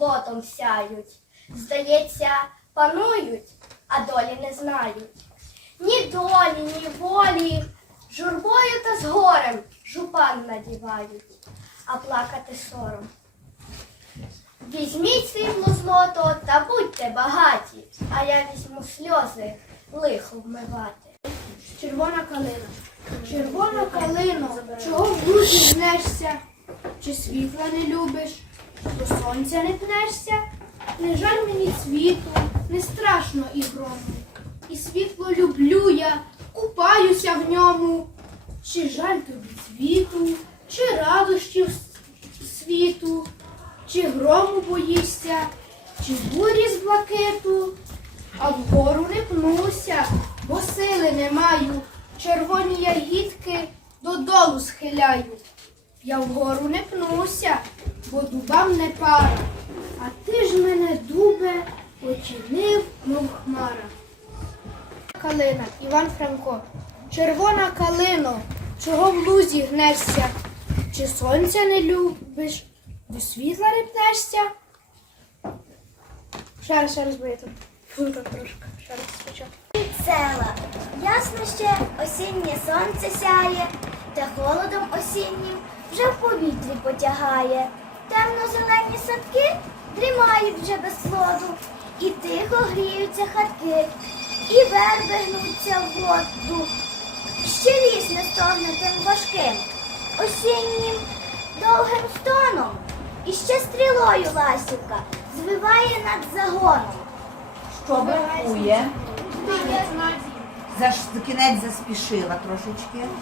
злотом сяють. Здається, панують, а долі не знають. Ні долі, ні волі, журбою та з горем жупан надівають, а плакати сором. Візьміть світло злото та будьте багаті, а я візьму сльози лихо вмивати. Червона калина. Червона калино, чого в лузі гнешся? Чи світла не любиш, до сонця не пнешся? Не жаль мені світу, не страшно і грому. І світло люблю я, купаюся в ньому. Чи жаль тобі світу, чи радощів світу, чи грому боїшся, чи бурі з блакиту? А вгору не пнуся, бо сили не маю. Червоні ягідки додолу схиляю. Я вгору не пнуся, бо дубам не пара. А ти ж мене, дубе, очинив, мов хмара. Калина, Іван Франко. Червона калино, чого в лузі гнешся? Чи сонця не любиш, до світла не пнешся? Ще раз, ще раз, я тут трошки. Ще раз спочатку. Села. Ясно ще осіннє сонце сяє, та холодом осіннім вже в повітрі потягає. Темно-зелені садки дрімають вже без плоду, і тихо гріються хатки, і верби гнуться в воду. Ще ліс не стогне тим важким, осіннім довгим стоном, і ще стрілою ласівка звиває над загоном. Що бракує? За ж- кінець заспішила трошечки.